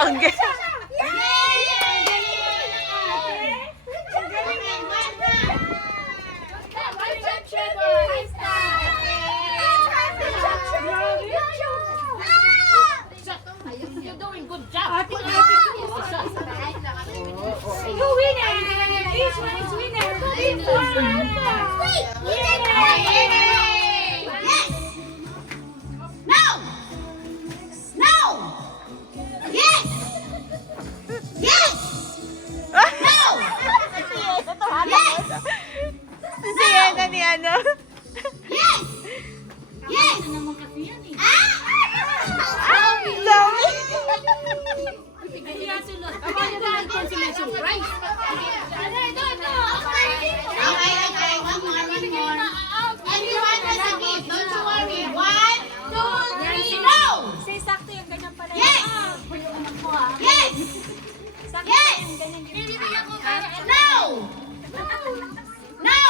Ang Siena ni ano? Yes! Yes! Everyone has a gift. Don't you worry. 1, 2, 3, no! Sakto yung ganyan pala. Yes! Yes! Yes! No! No!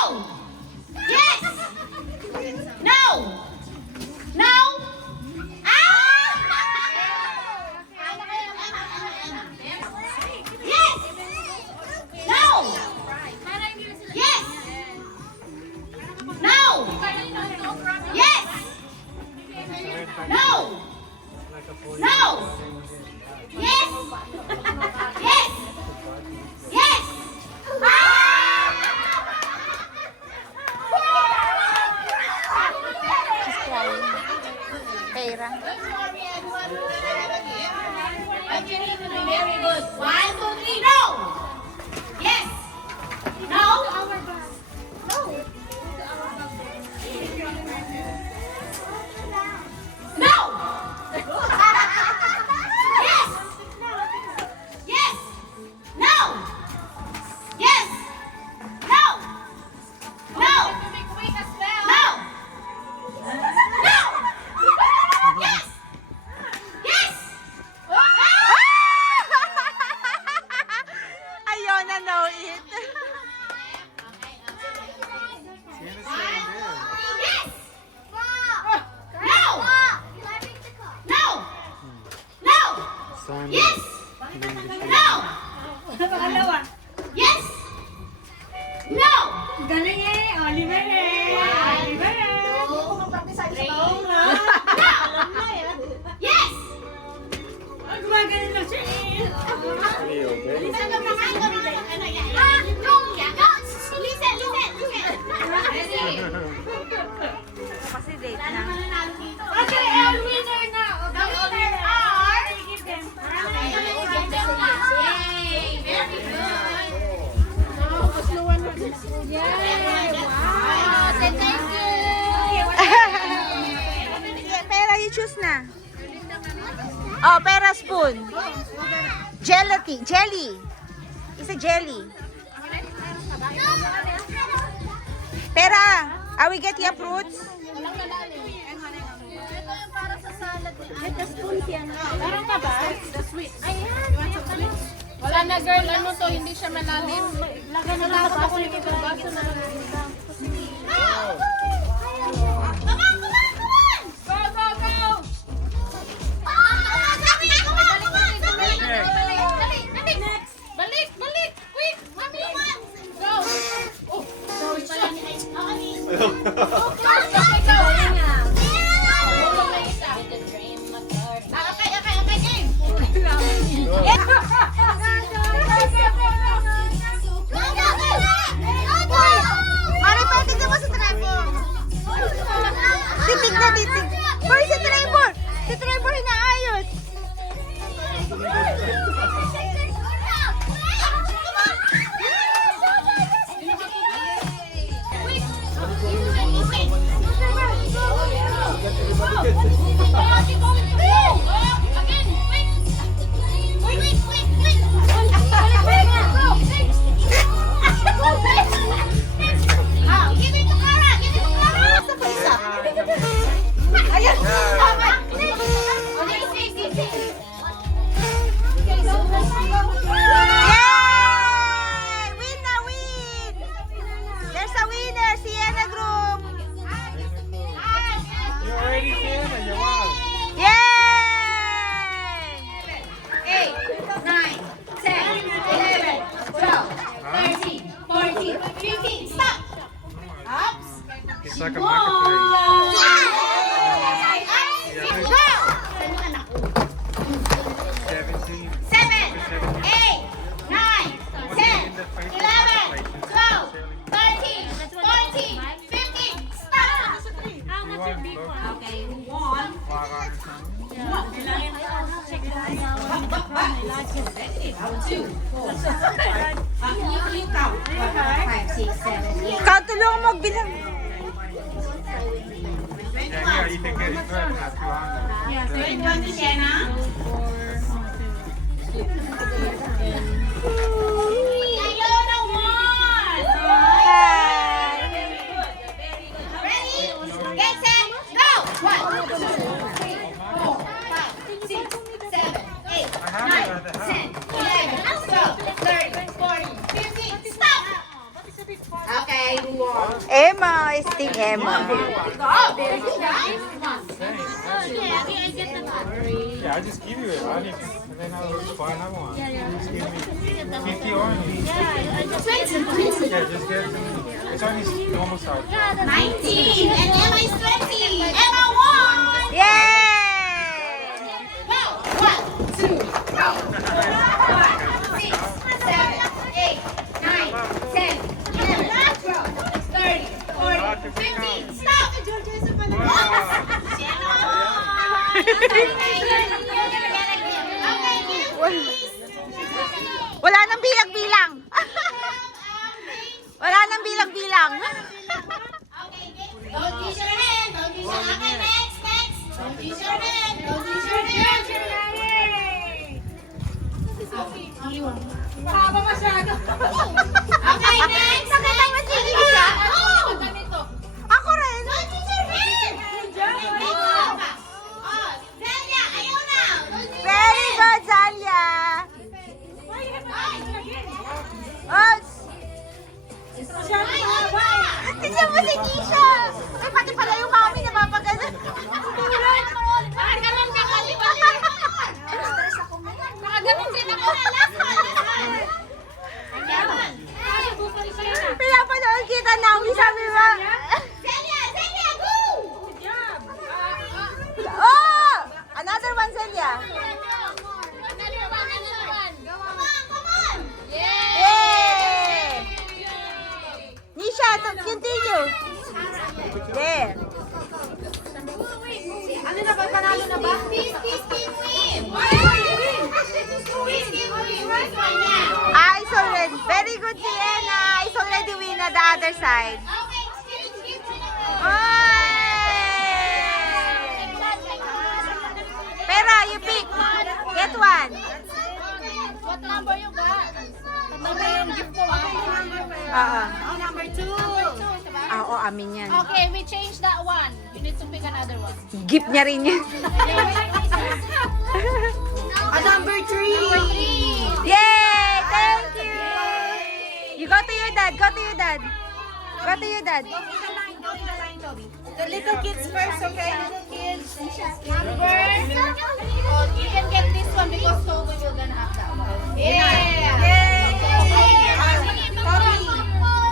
Yes! No! No! Ah! Yes! No! Yes! No! Yes! No! No! Yes! Yes! Yes! Pera. Very good. 1, 2, 3, no! Yes! No! No! Yes! Yes! No! Yes! No! No! No! No! Yes! Yes! Ayona know it. Yes! No! No! No! Yes! No! Pangalawa. Yes! No! Galing eh. Oliver eh. Oliver eh. Yes! Gumagaling lang siya eh. Listen! Kasi date na. Okay, ang winner na. The winners are... Give them. Yay! Very good! Say thank you! Yeah, pera, you choose na. Oh, pera spoon. Jelly. Isa jelly. Pera, are we get your fruits? Meron ka ba? Wala na girl, ano to, hindi siya malalim. Laga na lang ako ng ibang baso na lang. Go, go, go! Balik, balik! Quick! Mami! Go! Oh, sorry pala ni Ice. Mari, pwede ka mo sa trapos. Ikaw, tulungan mo magbilang. Yeah, here you can get it first, not too hungry. Iona won! Hi. Ready? Get set, go! 1, 2, 3, 4, 5, 6, 7, 8, 9, 10, 11, 12, 13, 14, 15, stop! Okay, who won? Emma, is Team Emma. Oh, very good, guys. Yeah, I just give you it. I need, and then I'll buy another one. Just give me 50 orange. Yeah, just get it to me. It's only normal size. 19, and Emma is 20. Emma won! Yay! Go! 1, 2, 3, 4, 5, 6, 7, 8, 9, 10, 11, 12, 13, 14, 15. Stop! Jenna won! Wala nang bilang-bilang. Wala nang bilang-bilang. Don't use your hand. Don't use your hand. Okay, next, next. Don't use your hand. Don't use your hand. Only one. Mahaba masyado. Okay, next. Nakita mo si Lisa? Oh! Ako rin. Don't use your hand. Oh, Delia, ayaw na. Don't use your Very hand. good, Zalia. Oh, tignan mo si Kisha. Ay, pati pala yung mami na mapagano. Nakaganon ka kasi ba? Nakaganon din ako. Pinapanood kita namin, sabi mo. Delia, Delia, go! Oh! Another one, Celia. Another one. Come on. Yay! Nisha, continue. There. Ano na ba? Panalo na ba? This team win! This team win! This one now. It's already, very good, Sienna. It's already win at the other side. Okay, skip. Pera, you pick. Get one. What number you got? Number yung gift ko Number 2. Oo, amin yan. Okay, we change that one. You need to pick another one. Gift niya rin yan. Number 3. Yay! Thank you! You go to your dad. Go to your dad. Go to your dad. The little kids first, okay? Little kids. First. Oh, you can get this one because Toby will gonna have that one. Yeah. Yay! Toby.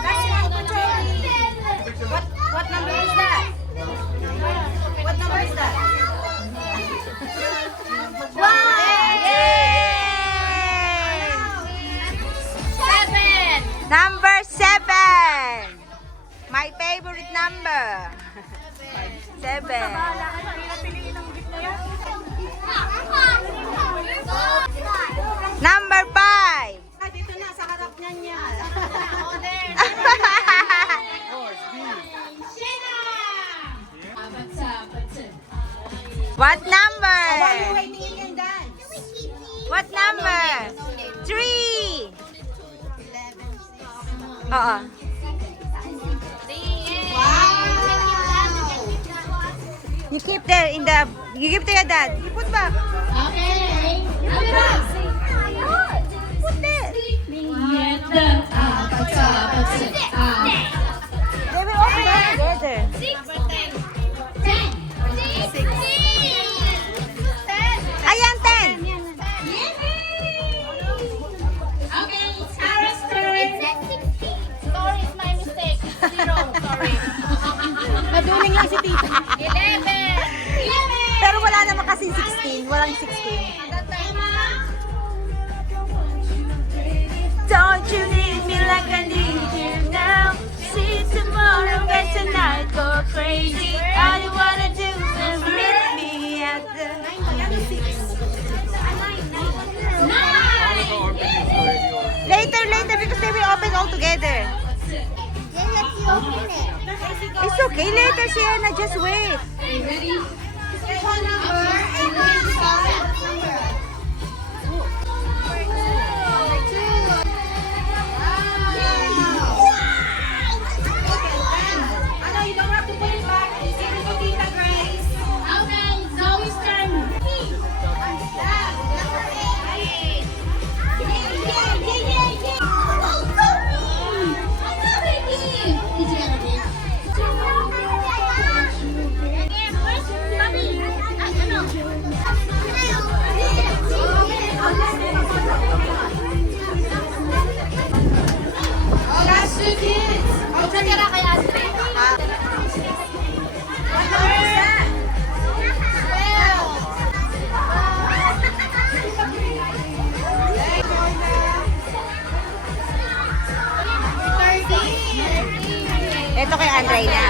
Last one for Toby. What number is that? What number is that? Wow! Yay! 7. Number 7. My favorite number. 7. Number 5. Dito na, sa harap niya. What number? What number? 3. Oo. You keep there in the, you give to your dad. You put back. Okay. Put there. They will open it together. Ayan, 10. Okay, it's Sarah's turn. Sorry, it's my mistake. 0, sorry. Naduling lang si Tita. 11. Pero wala naman kasi 16. Walang 16. Don't you need me like I need you now? See tomorrow, but tonight go crazy. All you wanna do is meet me at the... they will open all together. Then let's open it. It's okay. Later, Sienna. Just wait. Ready? Phone number and then spell it. Ano, you don't have to put it back. Give it to Tita Grace. Okay, Zoe's turn. Oh, that's two kids. Open ka na kay Andre. What number is that? 12. Ito kay Andre na.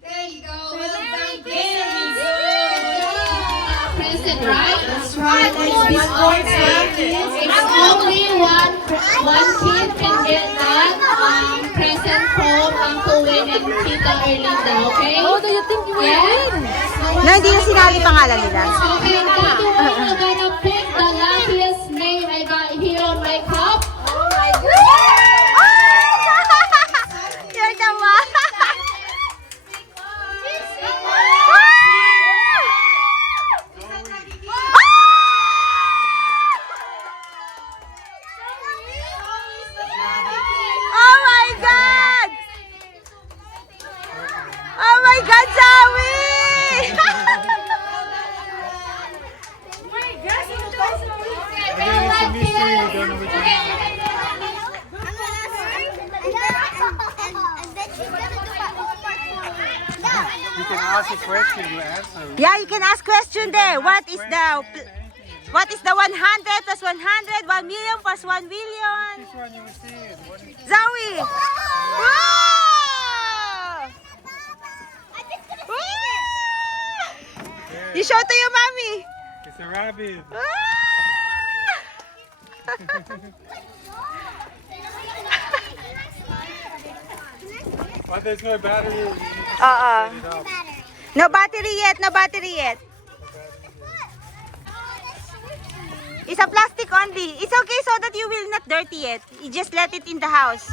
There you go. Well done, Present, right? That's right. It's Only one kid can get that present from Uncle Wayne and Tita Erlinda, okay? Oh, do you think you will win? Na hindi yung sinali pangalan nila. Okay, Tito Wayne, I'm gonna pick the luckiest name I got here on my cup. You're the one. Oh my God! Oh my God, Zoe! Again, it's a mystery. We don't know which one. You can ask a question, you answer. Yeah, you can ask question there. What is the 100 plus 100, 1 million plus 1 billion? Which one you will see it? What is Zoe! Wow! there? You show to your mommy. It's a rabbit. But there's no battery. You need to set it up. No battery yet, no battery yet. It's a plastic only. It's okay so that you will not dirty it. You just let it in the house.